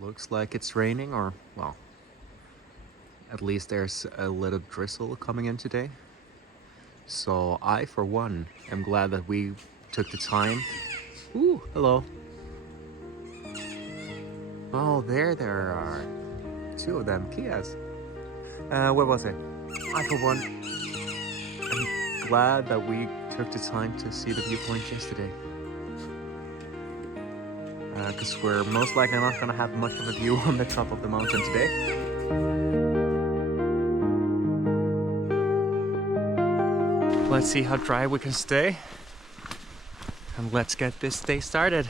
Looks like it's raining, or, well, at least there's a little drizzle coming in today. So I, for one, am glad that we took the time. Ooh, hello. Oh, there are two of them, Kias. Where was it? I, for one, am glad that we took the time to see the viewpoint yesterday. Because we're most likely not going to have much of a view on the top of the mountain today. Let's see how dry we can stay, and let's get this day started.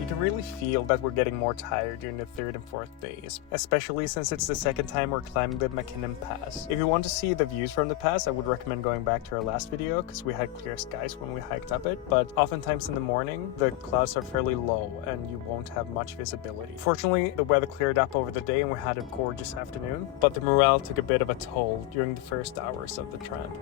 You can really feel that we're getting more tired during the third and fourth days, especially since it's the second time we're climbing the Mackinnon Pass. If you want to see the views from the pass, I would recommend going back to our last video because we had clear skies when we hiked up it, but oftentimes in the morning the clouds are fairly low and you won't have much visibility. Fortunately, the weather cleared up over the day and we had a gorgeous afternoon, but the morale took a bit of a toll during the first hours of the tramp.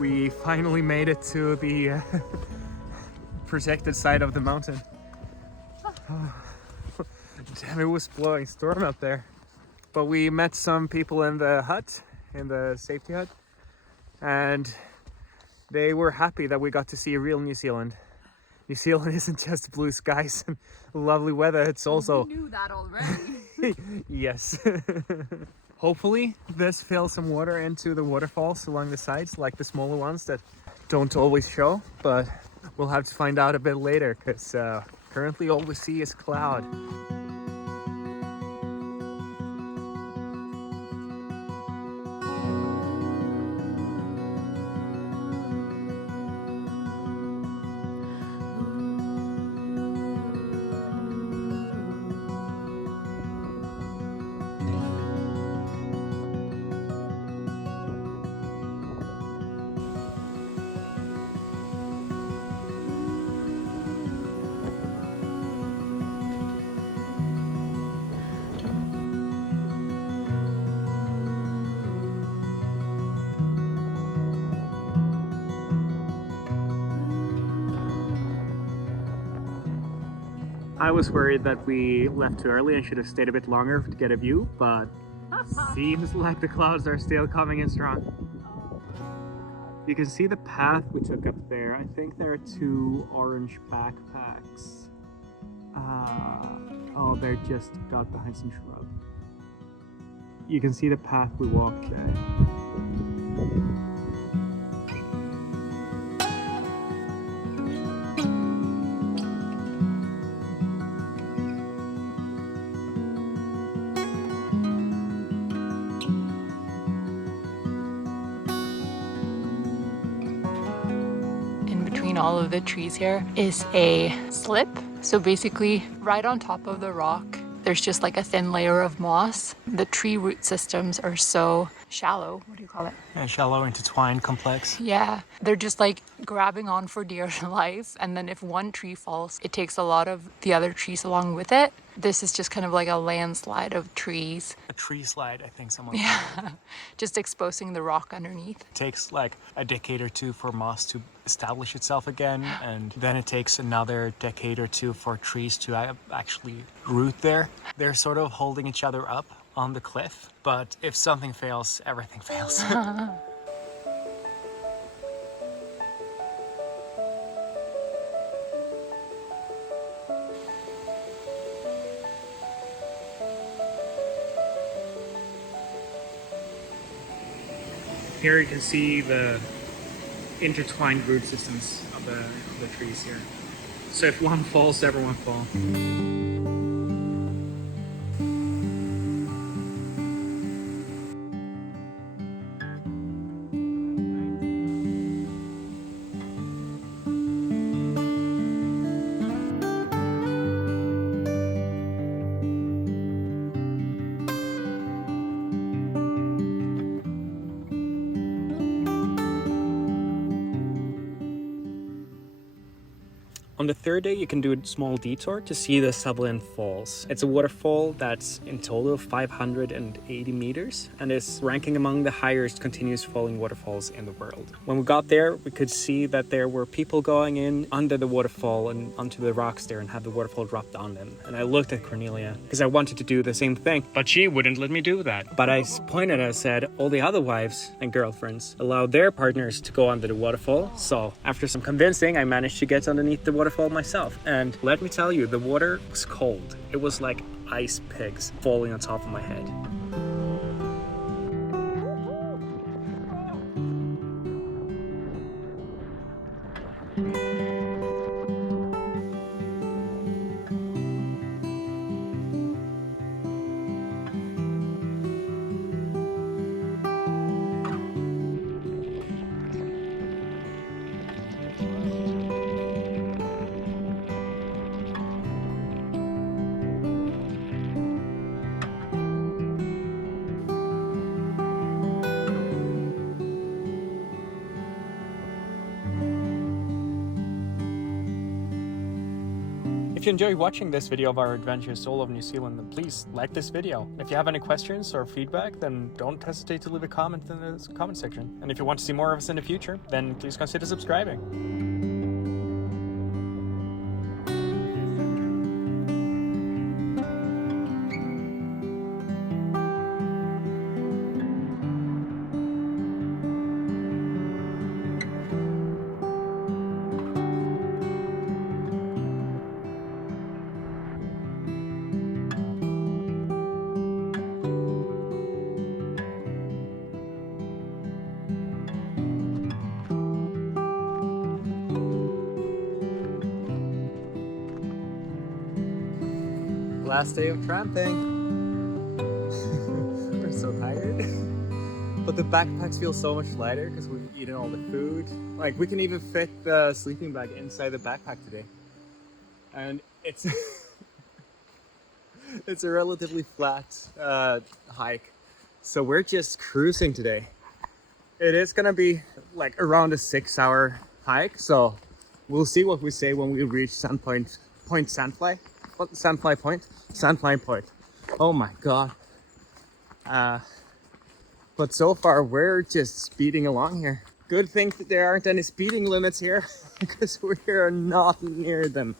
We finally made it to the protected side of the mountain. Damn, it was blowing storm up there. But we met some people in the hut, in the safety hut, and they were happy that we got to see real New Zealand. New Zealand isn't just blue skies and lovely weather, it's also... We knew that already. Yes. Hopefully this fills some water into the waterfalls along the sides, like the smaller ones that don't always show, but we'll have to find out a bit later because currently all we see is cloud. I was worried that we left too early and should have stayed a bit longer to get a view, but seems like the clouds are still coming in strong. You can see the path we took up there. I think there are two orange backpacks. Oh, they're just got behind some shrub. You can see the path we walked there. All of the trees here is a slip. So basically right on top of the rock, there's just like a thin layer of moss. The tree root systems are so shallow. What do you call it? Yeah, shallow, intertwined, complex. Yeah, they're just like grabbing on for dear life. And then if one tree falls, it takes a lot of the other trees along with it. This is just kind of like a landslide of trees. A tree slide, I think someone Yeah, just exposing the rock underneath. It takes like a decade or two for moss to establish itself again, and then it takes another decade or two for trees to actually root there. They're sort of holding each other up on the cliff, but if something fails, everything fails. Here you can see the intertwined root systems of the trees here. So if one falls, everyone falls. On the third day, you can do a small detour to see the Sutherland Falls. It's a waterfall that's in total 580 meters and is ranking among the highest continuous falling waterfalls in the world. When we got there, we could see that there were people going in under the waterfall and onto the rocks there and have the waterfall dropped on them. And I looked at Cornelia because I wanted to do the same thing, but she wouldn't let me do that. But I pointed and said all the other wives and girlfriends allowed their partners to go under the waterfall. So after some convincing, I managed to get underneath the waterfall myself, and let me tell you, the water was cold. It was like ice pigs falling on top of my head. If you enjoy watching this video of our adventures all over New Zealand, then please like this video. If you have any questions or feedback, then don't hesitate to leave a comment in the comment section. And if you want to see more of us in the future, then please consider subscribing. Last day of tramping. We're so tired. But the backpacks feel so much lighter because we've eaten all the food. Like, we can even fit the sleeping bag inside the backpack today. And it's it's a relatively flat hike. So we're just cruising today. It is gonna be like around a 6-hour hike. So we'll see what we say when we reach Sandfly Point. Oh my god. But so far we're just speeding along here. Good thing that there aren't any speeding limits here because we are not near them.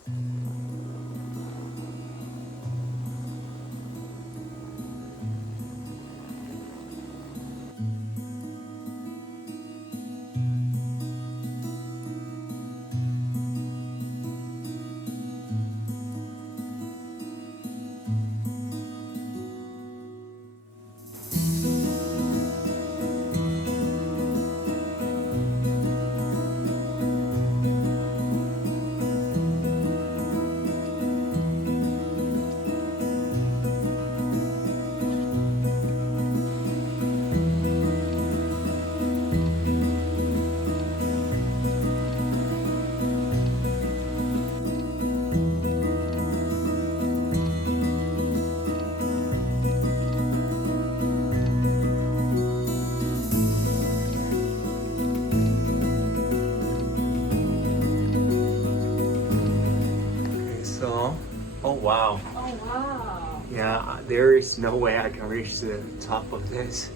Oh wow. Oh wow. Yeah, there is no way I can reach the top of this.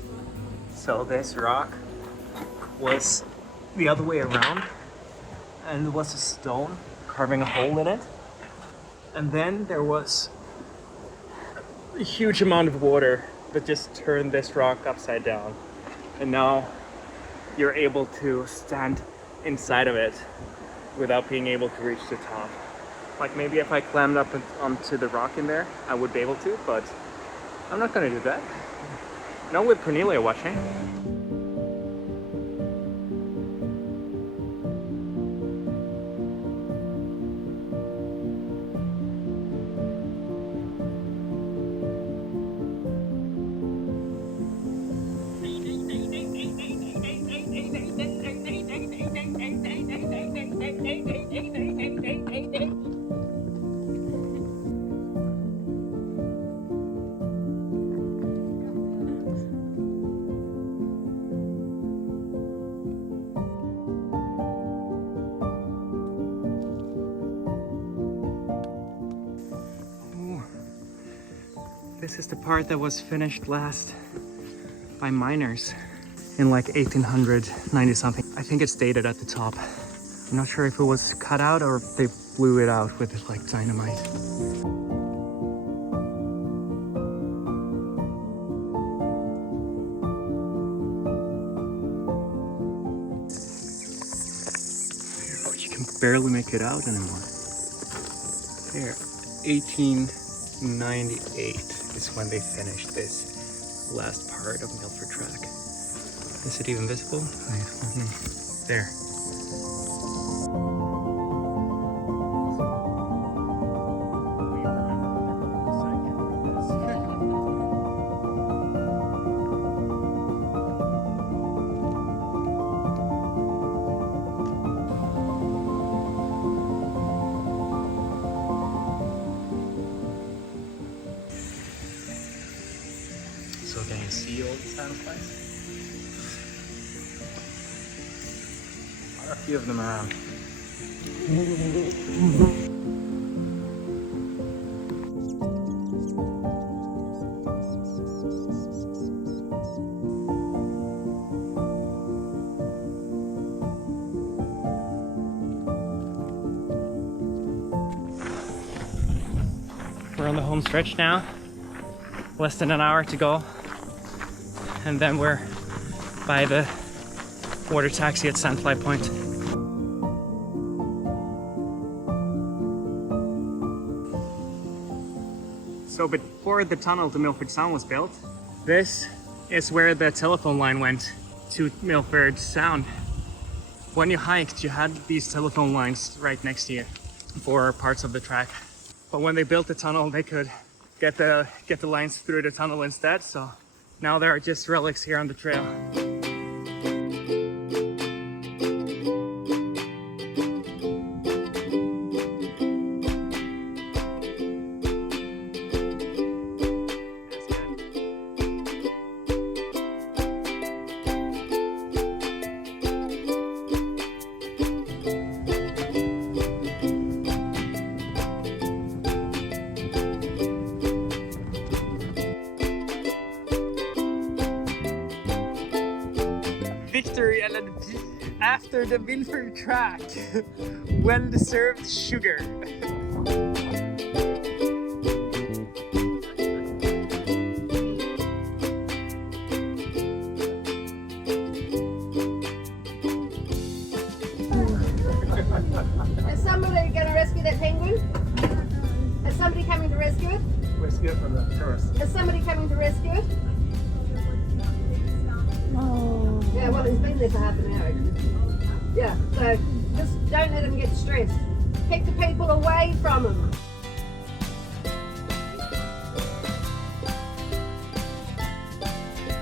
So this rock was the other way around, and there was a stone carving a hole in it. And then there was a huge amount of water that just turned this rock upside down. And now you're able to stand inside of it without being able to reach the top. Like, maybe if I climbed up onto the rock in there, I would be able to, but I'm not gonna do that. Not with Cornelia watching. This is the part that was finished last by miners in like 1890 something. I think it's dated at the top. I'm not sure if it was cut out or if they blew it out with like dynamite. You can barely make it out anymore. There, 1898 is when they finished this last part of Milford Track. Is it even visible? There. So can you see all the sandflies? There are a few of them around. We're on the home stretch now. Less than an hour to go. And then we're by the water taxi at Sandfly Point. So before the tunnel to Milford Sound was built, this is where the telephone line went to Milford Sound. When you hiked, you had these telephone lines right next to you for parts of the track. But when they built the tunnel, they could get the lines through the tunnel instead. So now there are just relics here on the trail. Victory after the Milford Track. Well-deserved sugar. Is somebody going to rescue that penguin? Is somebody coming to rescue it? Rescue it from the tourists. Is somebody coming to rescue it? Yeah, well, he's been there for half an hour. Yeah, so just don't let him get stressed. Keep the people away from him.